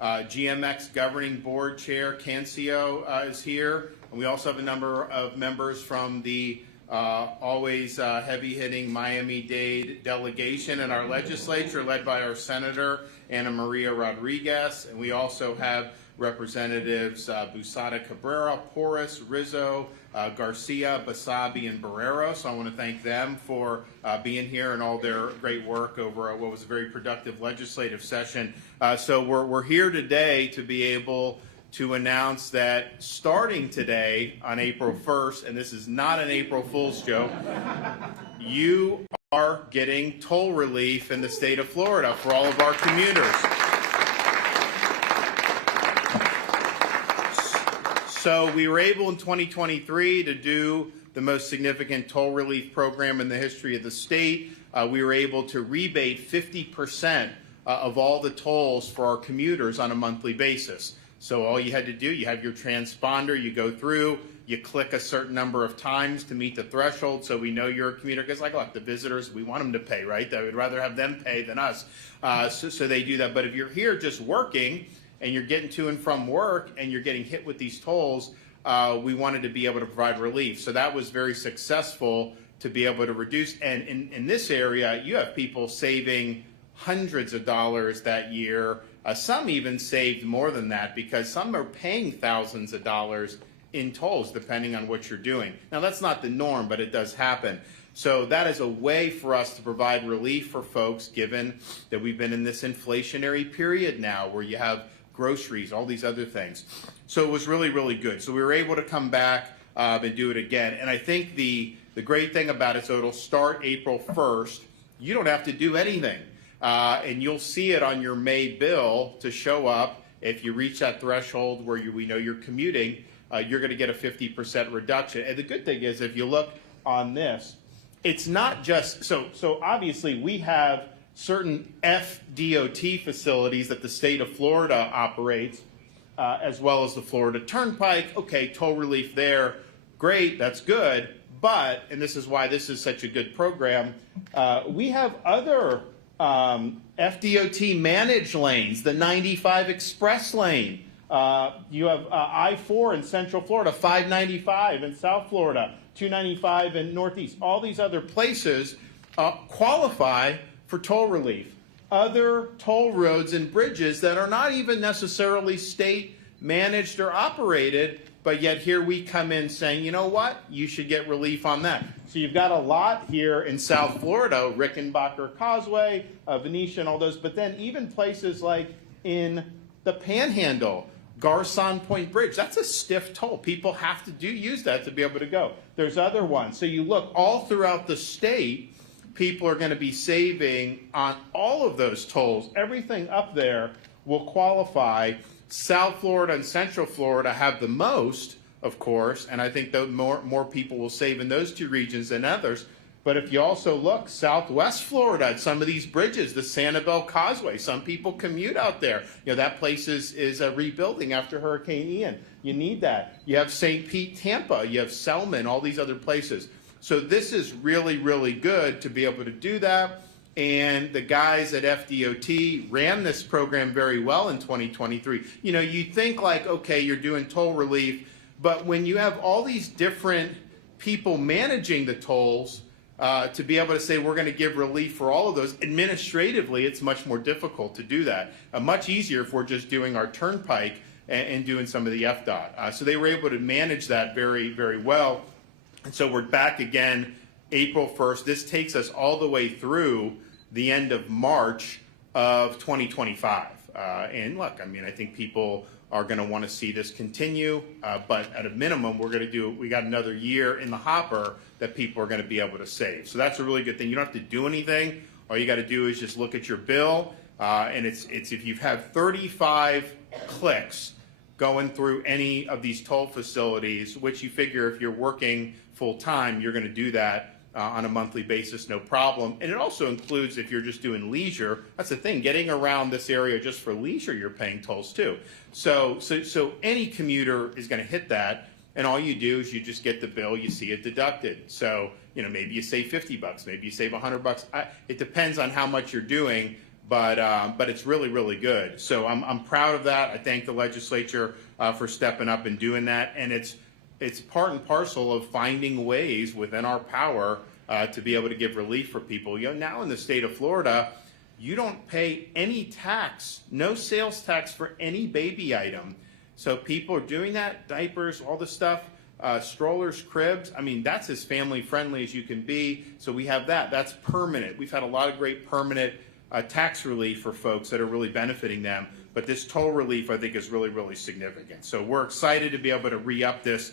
GMX Governing Board Chair Cancio is here. And we also have a number of members from the always heavy-hitting Miami-Dade delegation in our legislature, led by our Senator Ana Maria Rodriguez. And we also have Representatives Busada Cabrera, Porras, Rizzo, Garcia, Basabi, and Barrero. So I want to thank them for being here and all their great work over what was a very productive legislative session. So we're here today to be able to announce that starting today on April 1st, and this is not an April Fool's joke, you are getting toll relief in the state of Florida for all of our commuters. So we were able in 2023 to do the most significant toll relief program in the history of the state. We were able to rebate 50% of all the tolls for our commuters on a monthly basis. So all you had to do, you have your transponder, you go through, you click a certain number of times to meet the threshold, so we know you're a commuter. Because like, look, the visitors, we want them to pay, right? We'd rather have them pay than us. So they do that. But if you're here just working and you're getting to and from work and you're getting hit with these tolls, we wanted to be able to provide relief. So that was very successful to be able to reduce. And in this area, you have people saving hundreds of dollars that year. Some even saved more than that because some are paying thousands of dollars in tolls depending on what you're doing. Now that's not the norm, but it does happen. So that is a way for us to provide relief for folks, given that we've been in this inflationary period now where you have groceries, all these other things. So it was really, really good. So we were able to come back and do it again. And I think the great thing about it, so it'll start April 1st. You don't have to do anything. And you'll see it on your May bill to show up. If you reach that threshold where we know you're commuting, you're going to get a 50% reduction. And the good thing is, if you look on this, it's not just, so obviously we have certain FDOT facilities that the state of Florida operates, as well as the Florida Turnpike. Okay, toll relief there, great, that's good. But, and this is why this is such a good program, we have other FDOT managed lanes, the 95 express lane. You have I-4 in Central Florida, 595 in South Florida, 295 in Northeast. All these other places qualify for toll relief. Other toll roads and bridges that are not even necessarily state managed or operated, but yet here we come in saying, you know what, you should get relief on that. So you've got a lot here in South Florida, Rickenbacker Causeway, Venetian, all those, but then even places like in the Panhandle, Garcon Point Bridge, that's a stiff toll. People have to use that to be able to go. There's other ones. So you look all throughout the state, people are going to be saving on all of those tolls. Everything up there will qualify. South Florida and Central Florida have the most, of course, and I think that more people will save in those two regions than others. But if you also look, Southwest Florida, at some of these bridges, the Sanibel Causeway, some people commute out there. You know, that place is rebuilding after Hurricane Ian. You need that. You have St. Pete, Tampa. You have Selman, all these other places. So this is really, really good to be able to do that. And the guys at FDOT ran this program very well in 2023. You know, you think like, okay, you're doing toll relief, but when you have all these different people managing the tolls, to be able to say we're going to give relief for all of those, administratively, it's much more difficult to do that. Much easier if we're just doing our turnpike and doing some of the FDOT. So they were able to manage that very, very well. And so we're back again April 1st. This takes us all the way through the end of March of 2025. And look, I mean, I think people are going to want to see this continue, but at a minimum, we got another year in the hopper that people are going to be able to save. So that's a really good thing. You don't have to do anything. All you got to do is just look at your bill, and it's if you have 35 clicks going through any of these toll facilities, which you figure if you're working full time, you're going to do that on a monthly basis, no problem. And it also includes if you're just doing leisure. That's the thing, getting around this area just for leisure, you're paying tolls too. So any commuter is going to hit that, and all you do is you just get the bill, you see it deducted. So, you know, maybe you save $50, maybe you save $100. It depends on how much you're doing, but it's really, really good. So I'm proud of that. I thank the legislature for stepping up and doing that, and it's part and parcel of finding ways within our power to be able to give relief for people. You know, now in the state of Florida, you don't pay any tax, no sales tax for any baby item. So people are doing that, diapers, all the stuff, strollers, cribs. I mean, that's as family friendly as you can be. So we have that. That's permanent. We've had a lot of great permanent tax relief for folks that are really benefiting them. But this toll relief, I think, is really, really significant. So we're excited to be able to re-up this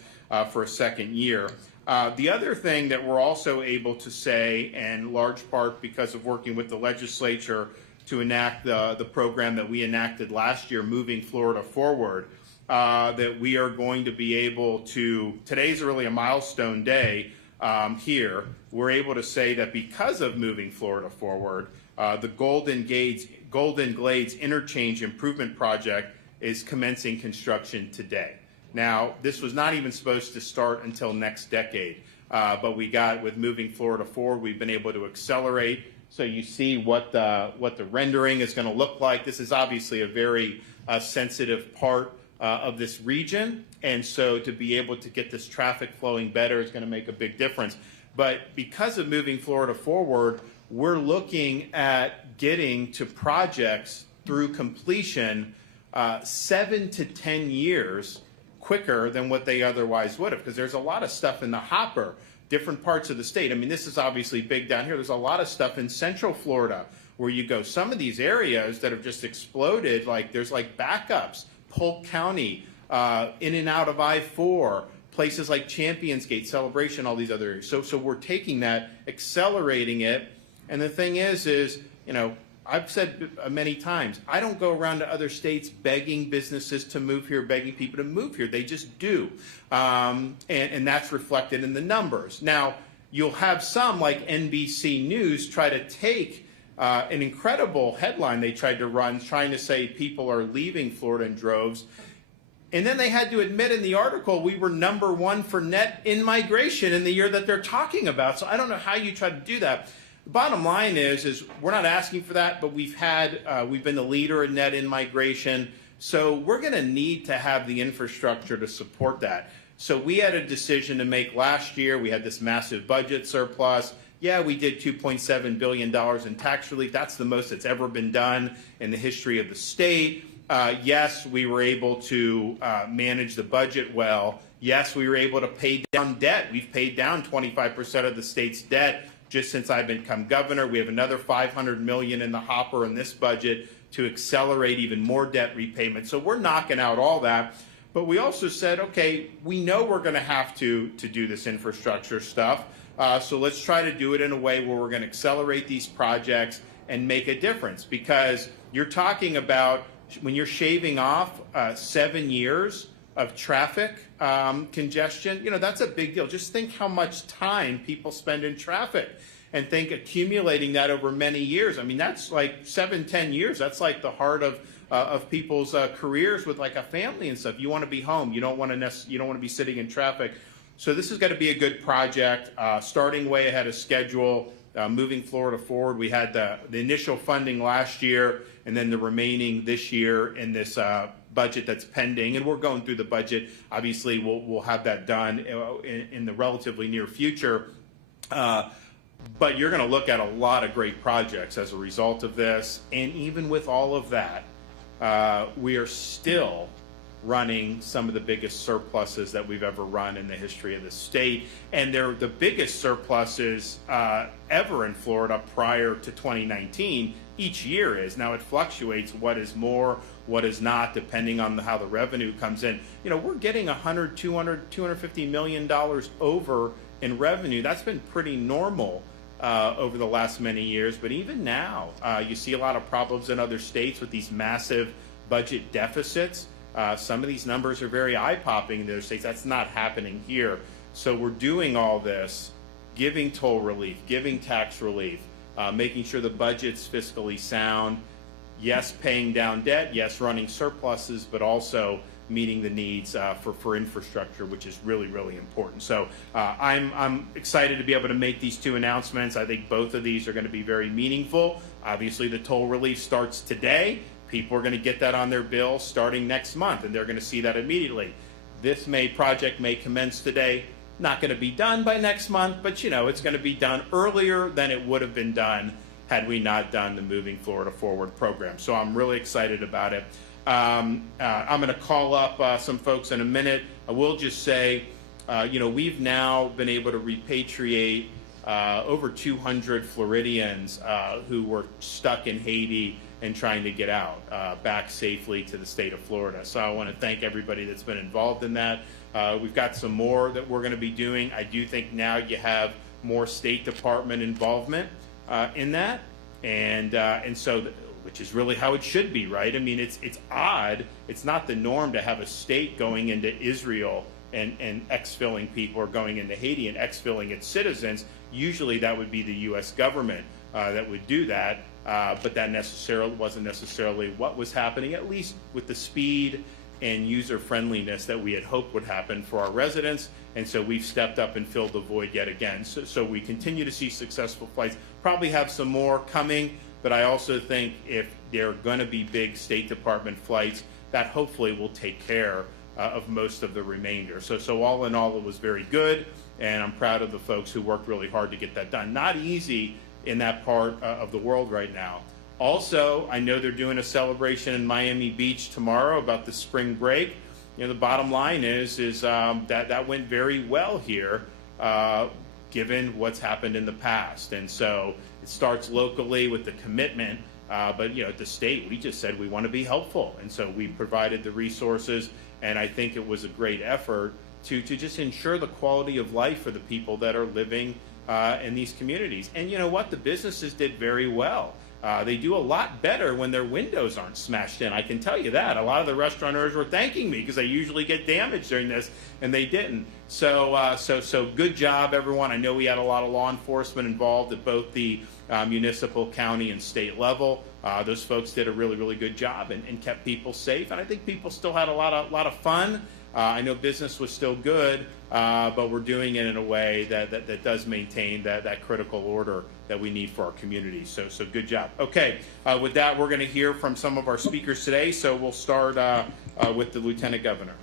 for a second year. The other thing that we're also able to say, in large part because of working with the legislature to enact the program that we enacted last year, Moving Florida Forward, that we are going to be able to, today's really a milestone day here, we're able to say that because of Moving Florida Forward, the Golden Glades Interchange Improvement Project is commencing construction today. Now, this was not even supposed to start until next decade, but we got, with Moving Florida Forward, we've been able to accelerate. So you see what the rendering is going to look like. This is obviously a very sensitive part of this region, and so to be able to get this traffic flowing better is going to make a big difference. But because of Moving Florida Forward, we're looking at getting to projects through completion 7 to 10 years quicker than what they otherwise would have, because there's a lot of stuff in the hopper, different parts of the state. I mean, this is obviously big down here. There's a lot of stuff in Central Florida where you go. Some of these areas that have just exploded, like there's like backups, Polk County, in and out of I-4, places like Champions Gate, Celebration, all these other areas. So we're taking that, accelerating it, and the thing is, you know, I've said many times, I don't go around to other states begging businesses to move here, begging people to move here. They just do. And that's reflected in the numbers. Now, you'll have some, like NBC News, try to take an incredible headline they tried to run, trying to say people are leaving Florida in droves. And then they had to admit in the article we were #1 for net in-migration in the year that they're talking about. So I don't know how you try to do that. The bottom line is we're not asking for that, but we've been the leader in net in-migration, so we're going to need to have the infrastructure to support that. So we had a decision to make last year. We had this massive budget surplus. Yeah, we did $2.7 billion in tax relief. That's the most that's ever been done in the history of the state. Yes, we were able to manage the budget well. Yes, we were able to pay down debt. We've paid down 25% of the state's debt just since I've become governor. We have another $500 million in the hopper in this budget to accelerate even more debt repayment. So we're knocking out all that. But we also said, okay, we know we're going to have to do this infrastructure stuff. So let's try to do it in a way where we're going to accelerate these projects and make a difference. Because you're talking about, when you're shaving off 7 years of traffic congestion, you know, that's a big deal. Just think how much time people spend in traffic, and think accumulating that over many years. I mean, that's like 7-10 years. That's like the heart of people's careers with like a family and stuff. You want to be home. You don't want to be sitting in traffic. So this is going to be a good project, starting way ahead of schedule. Moving Florida Forward, we had the initial funding last year, and then the remaining this year in this budget that's pending, and we're going through the budget. Obviously, we'll have that done in the relatively near future. But you're going to look at a lot of great projects as a result of this, and even with all of that, we are still running some of the biggest surpluses that we've ever run in the history of the state, and they're the biggest surpluses ever in Florida prior to 2019. Each year is. Now it fluctuates what is more, what is not, depending on how the revenue comes in. You know, we're getting $100, $200, $250 million over in revenue. That's been pretty normal over the last many years, but even now, you see a lot of problems in other states with these massive budget deficits. Some of these numbers are very eye-popping in the other states. That's not happening here. So we're doing all this, giving toll relief, giving tax relief, making sure the budget's fiscally sound, yes, paying down debt, yes, running surpluses, but also meeting the needs for infrastructure, which is really, really important. So I'm excited to be able to make these two announcements. I think both of these are going to be very meaningful. Obviously, the toll relief starts today. People are going to get that on their bill starting next month, and they're going to see that immediately. This project may commence today. Not going to be done by next month, but it's going to be done earlier than it would have been done had we not done the Moving Florida Forward program. So I'm really excited about it. I'm going to call up some folks in a minute. I will just say, we've now been able to repatriate over 200 Floridians who were stuck in Haiti and trying to get out back safely to the state of Florida. So I want to thank everybody that's been involved in that. We've got some more that we're going to be doing. I do think now you have more State Department involvement in that, and so which is really how it should be, right? I mean, it's odd. It's not the norm to have a state going into Israel and exfilling people, or going into Haiti and exfilling its citizens. Usually that would be the U.S. government that would do that, but that wasn't necessarily what was happening, at least with the speed and user friendliness that we had hoped would happen for our residents. And so we've stepped up and filled the void yet again. So we continue to see successful flights, probably have some more coming, but I also think if there are going to be big State Department flights, that hopefully will take care of most of the remainder. So all in all, it was very good, and I'm proud of the folks who worked really hard to get that done. Not easy in that part of the world right now. Also, I know they're doing a celebration in Miami Beach tomorrow about the spring break. The bottom line is that went very well here, given what's happened in the past. And so it starts locally with the commitment, but at the state, we just said we want to be helpful. And so we provided the resources, and I think it was a great effort to just ensure the quality of life for the people that are living in these communities. And you know what? The businesses did very well. They do a lot better when their windows aren't smashed in. I can tell you that. A lot of the restaurateurs were thanking me because they usually get damaged during this, and they didn't. So good job, everyone. I know we had a lot of law enforcement involved at both the municipal, county, and state level. Those folks did a really, really good job and kept people safe. And I think people still had a lot of fun. I know business was still good, but we're doing it in a way that does maintain that critical order that we need for our communities. So good job. Okay, with that, we're going to hear from some of our speakers today. So we'll start with the Lieutenant Governor.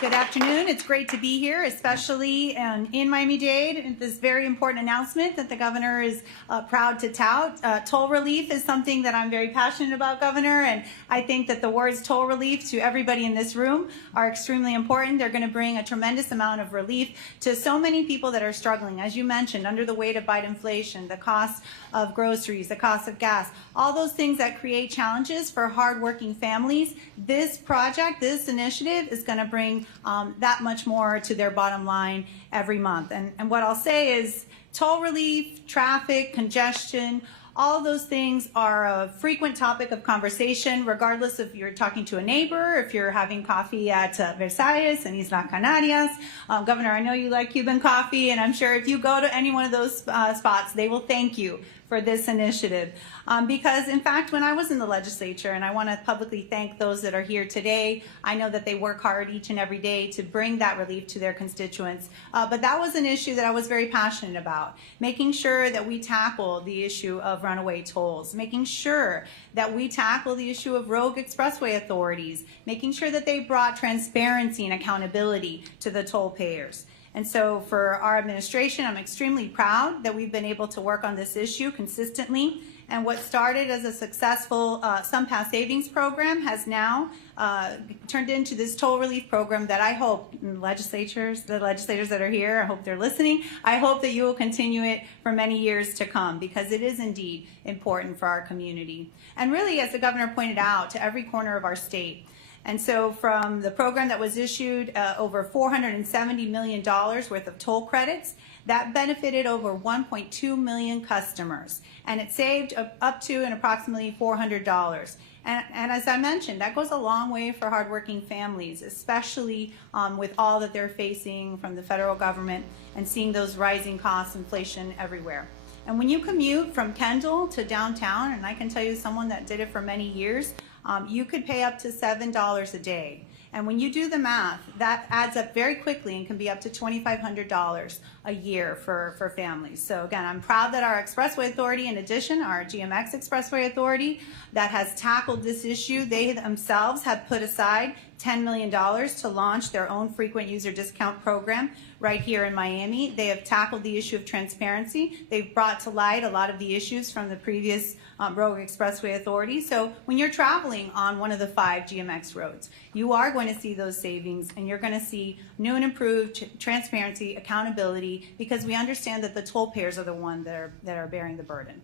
Good afternoon. It's great to be here, especially in Miami-Dade. This very important announcement that the governor is proud to tout. Toll relief is something that I'm very passionate about, Governor, and I think that the words toll relief to everybody in this room are extremely important. They're going to bring a tremendous amount of relief to so many people that are struggling, as you mentioned, under the weight of bite inflation, the cost of groceries, the cost of gas, all those things that create challenges for hardworking families. This project, this initiative is going to bring that much more to their bottom line every month. And what I'll say is toll relief, traffic, congestion, all of those things are a frequent topic of conversation, regardless if you're talking to a neighbor, if you're having coffee at Versalles and Isla Canarias. Governor, I know you like Cuban coffee, and I'm sure if you go to any one of those spots, they will thank you for this initiative. Because in fact, when I was in the legislature, and I want to publicly thank those that are here today, I know that they work hard each and every day to bring that relief to their constituents. But that was an issue that I was very passionate about, making sure that we tackle the issue of runaway tolls, making sure that we tackle the issue of rogue expressway authorities, making sure that they brought transparency and accountability to the toll payers. And so for our administration, I'm extremely proud that we've been able to work on this issue consistently. And what started as a successful SunPass savings program has now turned into this toll relief program that I hope the legislators that are here, I hope they're listening. I hope that you will continue it for many years to come, because it is indeed important for our community. And really, as the governor pointed out, to every corner of our state. And so from the program that was issued, over $470 million worth of toll credits, that benefited over 1.2 million customers. And it saved up to and approximately $400. And as I mentioned, that goes a long way for hardworking families, especially with all that they're facing from the federal government and seeing those rising costs, inflation everywhere. And when you commute from Kendall to downtown, and I can tell you someone that did it for many years, you could pay up to $7 a day. And when you do the math, that adds up very quickly and can be up to $2,500 a year for families. So again, I'm proud that our Expressway Authority, in addition, our GMX Expressway Authority, that has tackled this issue, they themselves have put aside $10 million to launch their own frequent user discount program right here in Miami. They have tackled the issue of transparency. They've brought to light a lot of the issues from the previous Rogue Expressway Authority. So when you're traveling on one of the 5 GMX roads, you are going to see those savings, and you're going to see new and improved transparency, accountability, because we understand that the toll payers are the ones that are bearing the burden.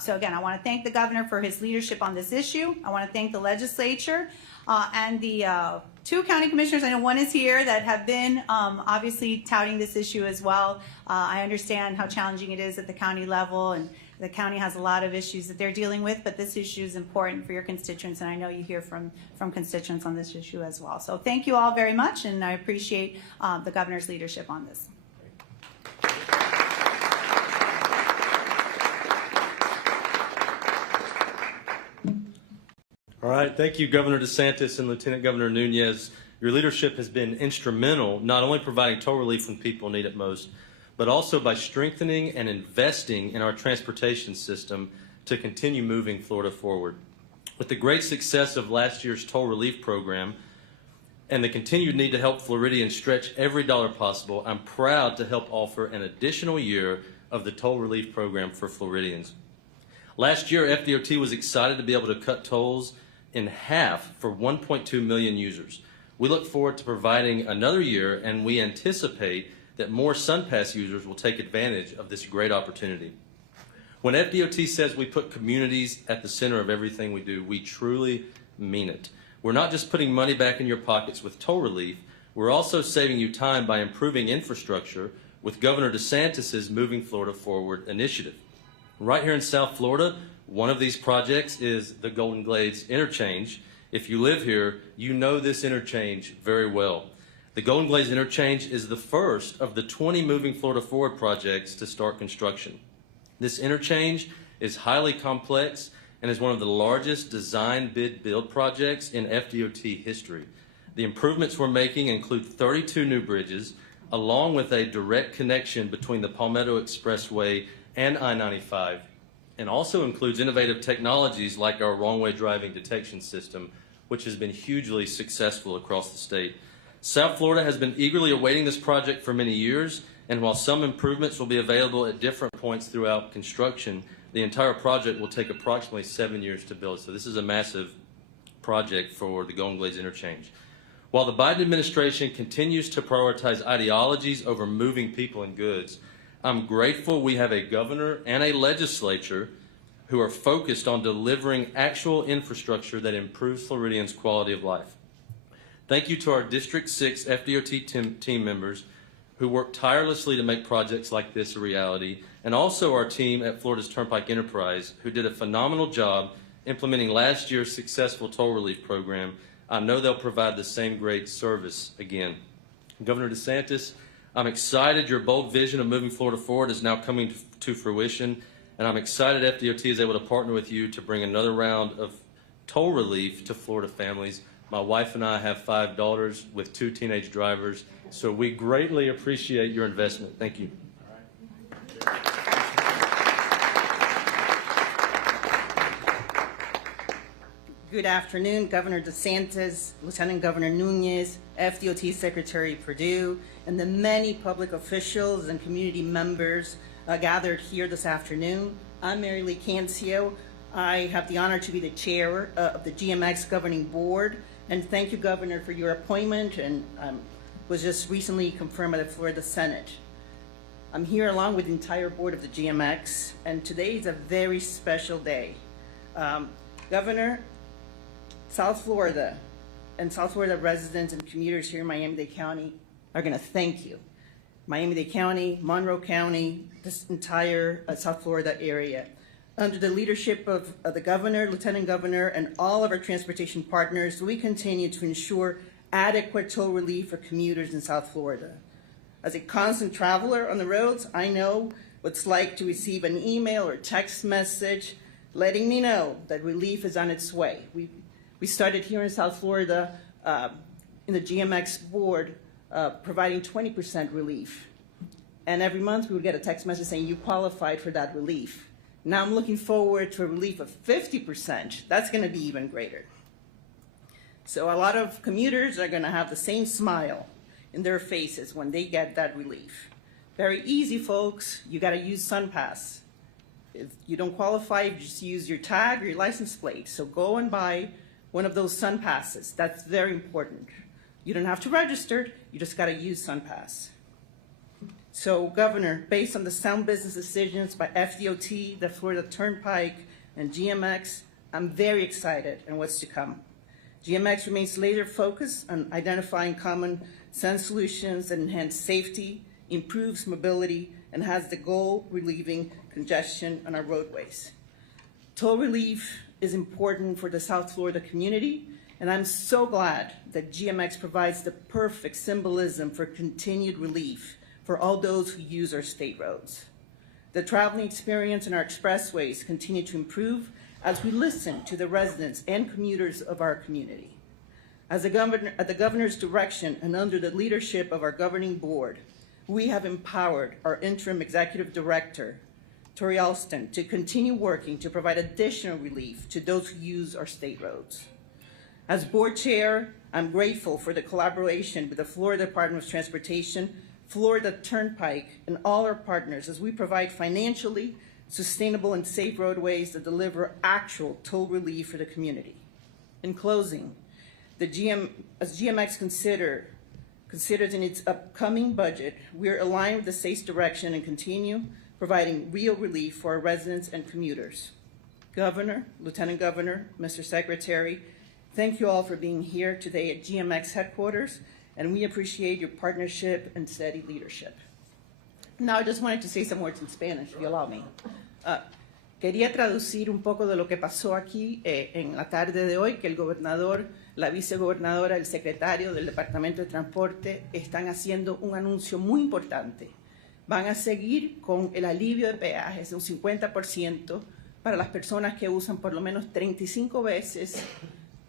So again, I want to thank the governor for his leadership on this issue. I want to thank the legislature and the 2 county commissioners, I know one is here, that have been obviously touting this issue as well. I understand how challenging it is at the county level, and the county has a lot of issues that they're dealing with, but this issue is important for your constituents, and I know you hear from constituents on this issue as well. So thank you all very much, and I appreciate the governor's leadership on this. All right, thank you, Governor DeSantis and Lieutenant Governor Nunez. Your leadership has been instrumental, not only providing toll relief when people need it most, but also by strengthening and investing in our transportation system to continue moving Florida forward. With the great success of last year's toll relief program and the continued need to help Floridians stretch every dollar possible, I'm proud to help offer an additional year of the toll relief program for Floridians. Last year, FDOT was excited to be able to cut tolls in half for 1.2 million users. We look forward to providing another year, and we anticipate that more SunPass users will take advantage of this great opportunity. When FDOT says we put communities at the center of everything we do, we truly mean it. We're not just putting money back in your pockets with toll relief, we're also saving you time by improving infrastructure with Governor DeSantis' Moving Florida Forward initiative. Right here in South Florida, one of these projects is the Golden Glades Interchange. If you live here, you know this interchange very well. The Golden Glades Interchange is the first of the 20 Moving Florida Forward projects to start construction. This interchange is highly complex and is one of the largest design bid build projects in FDOT history. The improvements we're making include 32 new bridges, along with a direct connection between the Palmetto Expressway and I-95, and also includes innovative technologies like our wrong-way driving detection system, which has been hugely successful across the state. South Florida has been eagerly awaiting this project for many years, and while some improvements will be available at different points throughout construction, the entire project will take approximately 7 years to build. So this is a massive project for the Golden Glades Interchange. While the Biden administration continues to prioritize ideologies over moving people and goods, I'm grateful we have a governor and a legislature who are focused on delivering actual infrastructure that improves Floridians' quality of life. Thank you to our District 6 FDOT team members who work tirelessly to make projects like this a reality, and also our team at Florida's Turnpike Enterprise, who did a phenomenal job implementing last year's successful toll relief program. I know they'll provide the same great service again. Governor DeSantis, I'm excited your bold vision of moving Florida forward is now coming to fruition, and I'm excited FDOT is able to partner with you to bring another round of toll relief to Florida families. My wife and I have 5 daughters with 2 teenage drivers, so we greatly appreciate your investment. Thank you. Good afternoon, Governor DeSantis, Lieutenant Governor Nunez, FDOT Secretary Perdue, and the many public officials and community members gathered here this afternoon. I'm Mary Lee Cancio. I have the honor to be the chair of the GMX Governing Board, and thank you, Governor, for your appointment, and was just recently confirmed by the Florida Senate. I'm here along with the entire board of the GMX, and today is a very special day. Governor, South Florida and South Florida residents and commuters here in Miami-Dade County are going to thank you. Miami-Dade County, Monroe County, this entire South Florida area. Under the leadership of the governor, lieutenant governor, and all of our transportation partners, we continue to ensure adequate toll relief for commuters in South Florida. As a constant traveler on the roads, I know what it's like to receive an email or text message letting me know that relief is on its way. We started here in South Florida in the GMX board providing 20% relief. And every month we would get a text message saying you qualified for that relief. Now I'm looking forward to a relief of 50%. That's going to be even greater. So a lot of commuters are going to have the same smile in their faces when they get that relief. Very easy, folks. You got to use SunPass. If you don't qualify, you just use your tag or your license plate. So go and buy one of those SunPasses. That's very important. You don't have to register. You just got to use SunPass. So, Governor, based on the sound business decisions by FDOT, the Florida Turnpike, and GMX, I'm very excited on what's to come. GMX remains laser focused on identifying common sense solutions that enhance safety, improves mobility, and has the goal of relieving congestion on our roadways. Toll relief is important for the South Florida community, and I'm so glad that GMX provides the perfect symbolism for continued relief for all those who use our state roads. The traveling experience in our expressways continue to improve as we listen to the residents and commuters of our community. At the governor's direction and under the leadership of our governing board, we have empowered our interim executive director, Tori Alston, to continue working to provide additional relief to those who use our state roads. As board chair, I'm grateful for the collaboration with the Florida Department of Transportation, Florida Turnpike, and all our partners as we provide financially sustainable and safe roadways that deliver actual toll relief for the community. In closing, as GMX considers in its upcoming budget, we're aligned with the state's direction and continue providing real relief for our residents and commuters. Governor, Lieutenant Governor, Mr. Secretary, thank you all for being here today at GMX headquarters, and we appreciate your partnership and steady leadership. Now, I just wanted to say some words in Spanish, if you allow me. Quería traducir un poco de lo que pasó aquí en la tarde de hoy, que el gobernador, la vicegobernadora, el secretario del Departamento de Transporte están haciendo un anuncio muy importante. Van a seguir con el alivio de peajes de un 50% para las personas que usan por lo menos 35 veces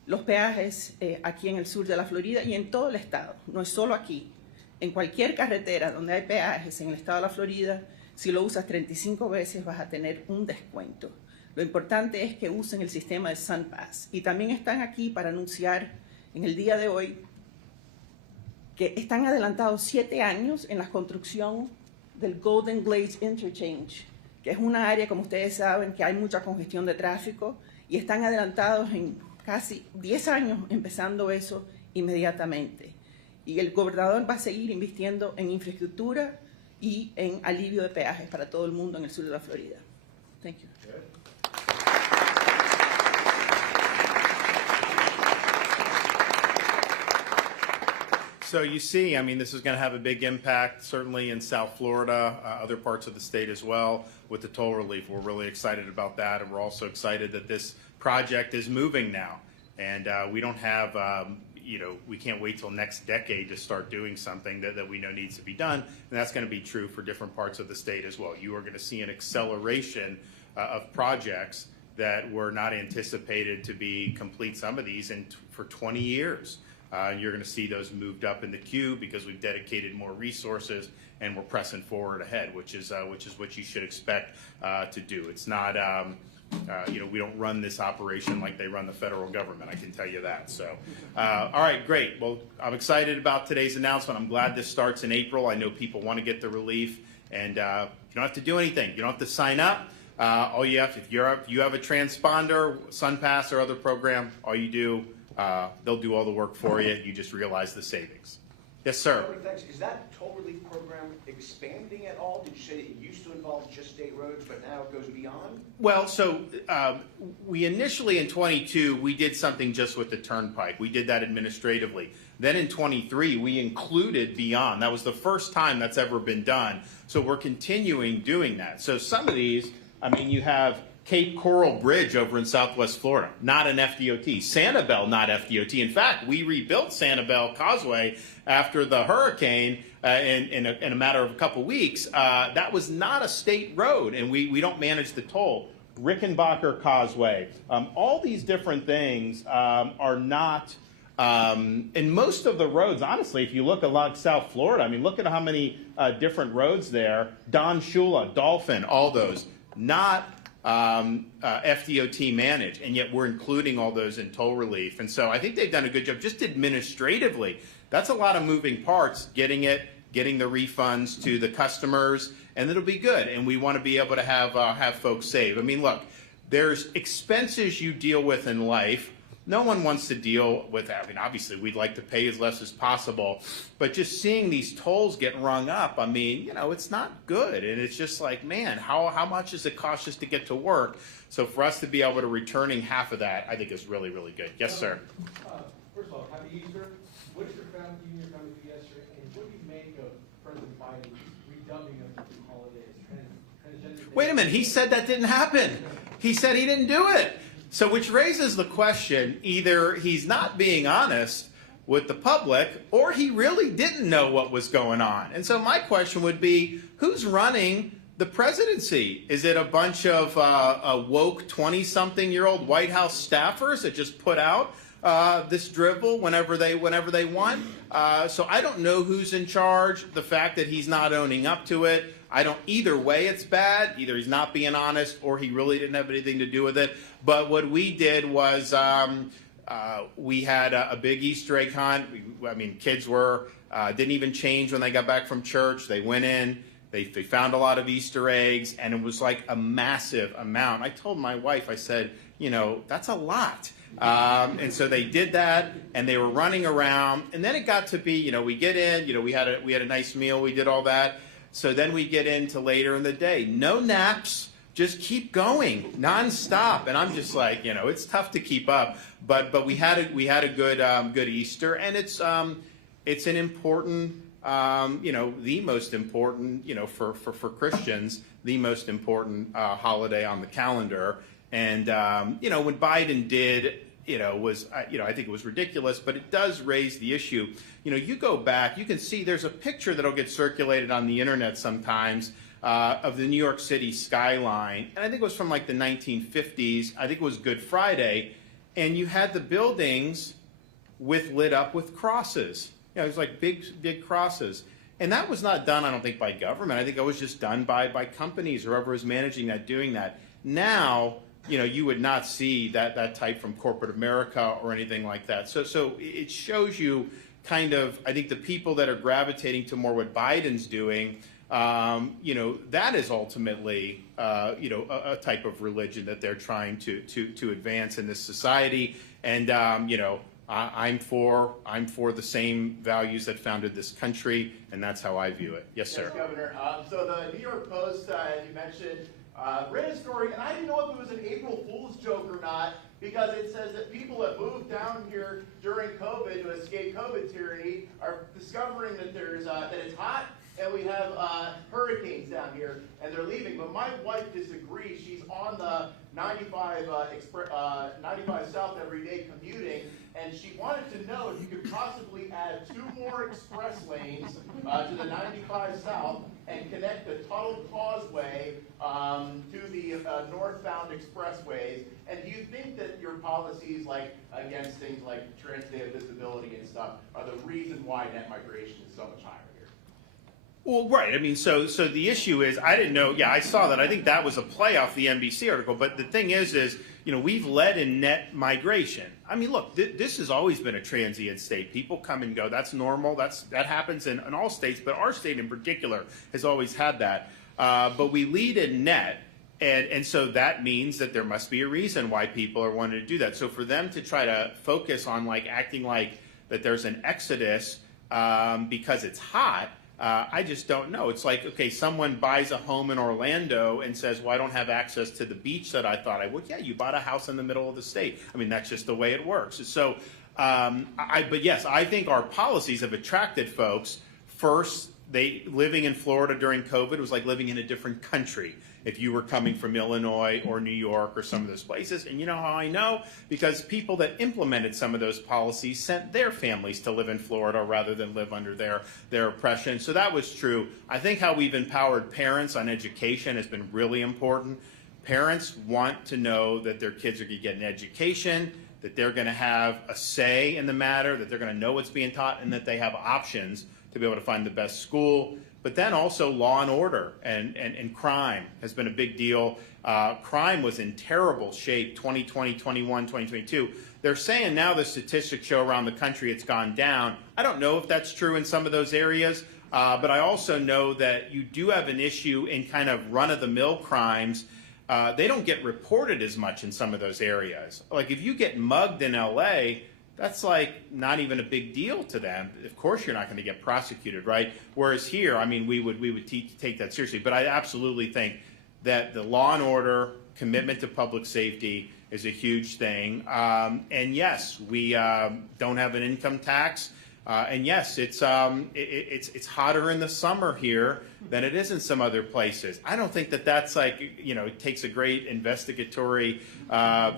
los peajes aquí en el sur de la Florida y en todo el estado, no es solo aquí. En cualquier carretera donde hay peajes en el estado de la Florida, si lo usas 35 veces vas a tener un descuento. Lo importante es que usen el sistema de SunPass. Y también están aquí para anunciar en el día de hoy que están adelantados 7 años en la construcción del Golden Glades Interchange, que es una área, como ustedes saben, que hay mucha congestión de tráfico, y están adelantados en casi 10 años empezando eso inmediatamente. Y el gobernador va a seguir invirtiendo en infraestructura y en alivio de peajes para todo el mundo en el sur de la Florida. Thank you. So you see, I mean, this is going to have a big impact, certainly in South Florida, other parts of the state as well, with the toll relief. We're really excited about that, and we're also excited that this project is moving now. And we don't have, we can't wait till next decade to start doing something that we know needs to be done, and that's going to be true for different parts of the state as well. You are going to see an acceleration of projects that were not anticipated to be complete, some of these, for 20 years. You're going to see those moved up in the queue because we've dedicated more resources and we're pressing forward ahead, which is what you should expect to do. It's not, we don't run this operation like they run the federal government, I can tell you that. So, all right, great. Well, I'm excited about today's announcement. I'm glad this starts in April. I know people want to get the relief, and you don't have to do anything. You don't have to sign up. All you have, if you have a transponder, SunPass, or other program, all you do, they'll do all the work for you. You just realize the savings. Yes, sir. Thanks. Is that toll relief program expanding at all? Did you say it used to involve just state roads, but now it goes beyond? Well, so we initially in 22, we did something just with the turnpike. We did that administratively. Then in 23, we included beyond. That was the first time that's ever been done. So we're continuing doing that. So some of these, I mean, you have Cape Coral Bridge over in Southwest Florida, not an FDOT. Sanibel, not FDOT. In fact, we rebuilt Sanibel Causeway after the hurricane in a matter of a couple weeks. That was not a state road, and we don't manage the toll. Rickenbacker Causeway, all these different things are not, and most of the roads, honestly, if you look along South Florida, I mean, look at how many different roads there, Don Shula, Dolphin, all those, not FDOT managed, and yet we're including all those in toll relief. And so I think they've done a good job just administratively. That's a lot of moving parts, getting the refunds to the customers, and it'll be good. And we want to be able to have folks save. I mean, look, there's expenses you deal with in life. No one wants to deal with that. I mean, obviously, we'd like to pay as less as possible, but just seeing these tolls get rung up, I mean, you know, it's not good. And it's just like, man, how much does it cost just to get to work? So for us to be able to returning half of that, I think is really, really good. Yes, sir. First of all, happy Easter. What is your family, you and your family do yesterday? And what do you make of President Biden redubbing of the two holidays? Transgender Wait a minute. He said that didn't happen. He said he didn't do it. So which raises the question, either he's not being honest with the public or he really didn't know what was going on. And so my question would be, who's running the presidency? Is it a bunch of woke 20-something-year-old White House staffers that just put out this drivel whenever they want? So I don't know who's in charge. The fact that he's not owning up to it, either way it's bad. Either he's not being honest or he really didn't have anything to do with it. But what we did was we had a big Easter egg hunt. Kids didn't even change when they got back from church. They went in, they found a lot of Easter eggs, and it was like a massive amount. I told my wife, I said, you know, that's a lot. And so they did that, and they were running around. And then it got to be, you know, we get in, you know, we had a nice meal, we did all that. So then we get into later in the day. No naps, just keep going nonstop. And I'm just like, you know, it's tough to keep up. But we had a good Easter, and it's an important, the most important, you know, for Christians, the most important holiday on the calendar. And when Biden did, I think it was ridiculous, but it does raise the issue. You know, you go back, you can see there's a picture that'll get circulated on the internet sometimes of the New York City skyline. And I think it was from like the 1950s. I think it was Good Friday. And you had the buildings lit up with crosses. You know, it was like big crosses. And that was not done, I don't think, by government. I think it was just done by companies, whoever was managing that, doing that. Now, you know, you would not see that type from corporate America or anything like that. So it shows you kind of, I think, the people that are gravitating to more what Biden's doing, that is ultimately, a type of religion that they're trying to advance in this society. And, I'm for the same values that founded this country, and that's how I view it. Yes, sir. Yes, Governor. So the New York Post, as you mentioned, ran a story, and I didn't know if it was an April Fool's joke or not, because it says that people that moved down here during COVID to escape COVID tyranny are discovering that that it's hot and we have hurricanes down here, and they're leaving. But my wife disagrees. She's on the 95 South every day commuting, and she wanted to know if you could possibly add 2 more express lanes to the 95 South and connect the Tuttle Causeway to the northbound expressways. And do you think that your policies, like against things like transit visibility and stuff, are the reason why net migration is so much higher here? Well, right. I mean, so the issue is, I didn't know. Yeah, I saw that. I think that was a play off the NBC article. But the thing is, we've led in net migration. I mean, look, this has always been a transient state. People come and go. That's normal. That happens in all states. But our state in particular has always had that. But we lead in net. And so that means that there must be a reason why people are wanting to do that. So for them to try to focus on acting like that there's an exodus because it's hot, I just don't know. It's like, okay, someone buys a home in Orlando and says, well, I don't have access to the beach that I thought I would. Yeah, you bought a house in the middle of the state. I mean, that's just the way it works. So, but yes, I think our policies have attracted folks. First, living in Florida during COVID was like living in a different country. if you were coming from Illinois or New York or some of those places. And you know how I know? Because people that implemented some of those policies sent their families to live in Florida rather than live under their oppression. So that was true. I think how we've empowered parents on education has been really important. Parents want to know that their kids are going to get an education, that they're going to have a say in the matter, that they're going to know what's being taught, and that they have options to be able to find the best school. But then also law and order and crime has been a big deal. Crime was in terrible shape 2020, 21, 2022. They're saying now the statistics show around the country it's gone down. I don't know if that's true in some of those areas, but I also know that you do have an issue in kind of run-of-the-mill crimes. They don't get reported as much in some of those areas. Like if you get mugged in LA, that's like not even a big deal to them. Of course you're not going to get prosecuted, right? Whereas here, I mean, we would take that seriously. But I absolutely think that the law and order, commitment to public safety is a huge thing. And yes, we don't have an income tax. And yes, it's hotter in the summer here than it is in some other places. I don't think that that's like, you know, it takes a great investigatory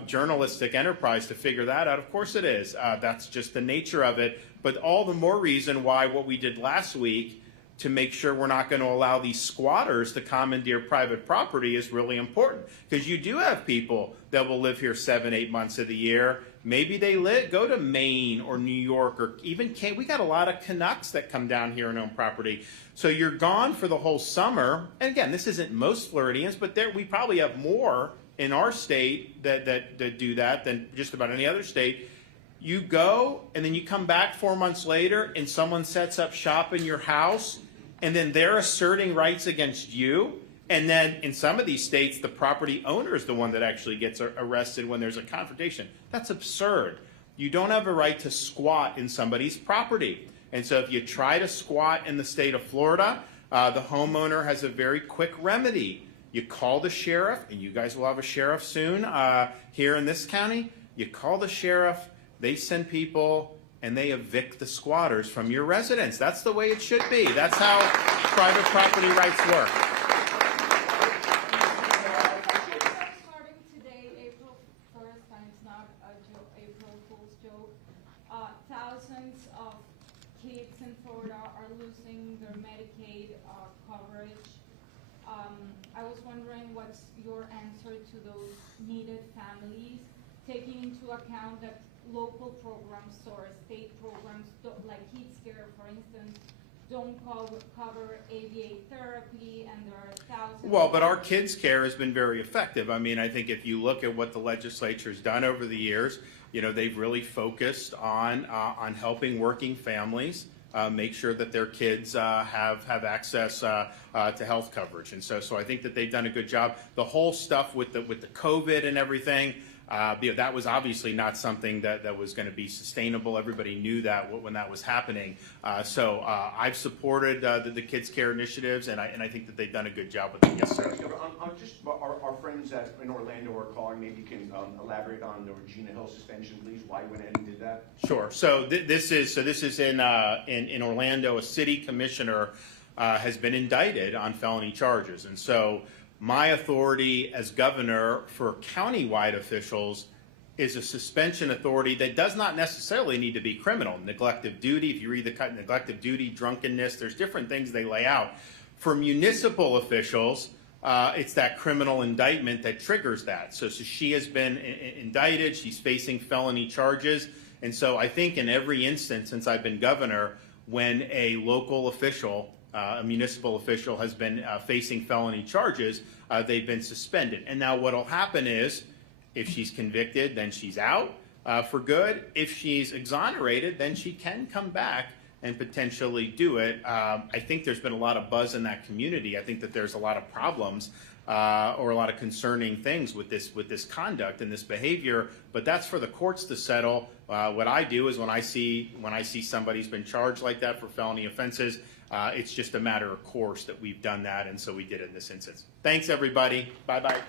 journalistic enterprise to figure that out. Of course it is. That's just the nature of it. But all the more reason why what we did last week to make sure we're not going to allow these squatters to commandeer private property is really important. Because you do have people that will live here 7-8 months of the year. Maybe they go to Maine or New York or even we got a lot of Canucks that come down here and own property. So you're gone for the whole summer. And again, this isn't most Floridians, but we probably have more in our state that do that than just about any other state. You go and then you come back 4 months later and someone sets up shop in your house and then they're asserting rights against you. And then in some of these states, the property owner is the one that actually gets arrested when there's a confrontation. That's absurd. You don't have a right to squat in somebody's property. And so if you try to squat in the state of Florida, the homeowner has a very quick remedy. You call the sheriff, and you guys will have a sheriff soon here in this county. You call the sheriff, they send people, and they evict the squatters from your residence. That's the way it should be. That's how private property rights work. Thousands of kids in Florida are losing their Medicaid coverage. I was wondering what's your answer to those needed families, taking into account that local programs or state programs, like Kids Care, for instance, don't cover ABA therapy, and there are thousands. Well, but our Kids Care has been very effective. I mean, I think if you look at what the legislature's done over the years, you know, they've really focused on helping working families make sure that their kids have access to health coverage, and so I think that they've done a good job. The whole stuff with the COVID and everything, you know, that was obviously not something that was going to be sustainable. Everybody knew that when that was happening. So I've supported the Kids Care initiatives, and I think that they've done a good job with it. Yes, sir. Just our friends in Orlando are calling. Maybe you can elaborate on the Regina Hill suspension, please. Why you went ahead and did that? Sure. So this is in Orlando. A city commissioner has been indicted on felony charges, and so my authority as governor for countywide officials is a suspension authority that does not necessarily need to be criminal. Neglect of duty, if you read the neglect of duty, drunkenness, there's different things they lay out. For municipal officials, it's that criminal indictment that triggers that. So she has been indicted, she's facing felony charges, and so I think in every instance since I've been governor, when a local official, a municipal official has been facing felony charges, they've been suspended. And now what will happen is, if she's convicted, then she's out for good. If she's exonerated, then she can come back and potentially do it. I think there's been a lot of buzz in that community. I think that there's a lot of problems or a lot of concerning things with this conduct and this behavior, but that's for the courts to settle. What I do is when I see somebody's been charged like that for felony offenses, it's just a matter of course that we've done that, and so we did it in this instance. Thanks, everybody. Bye-bye.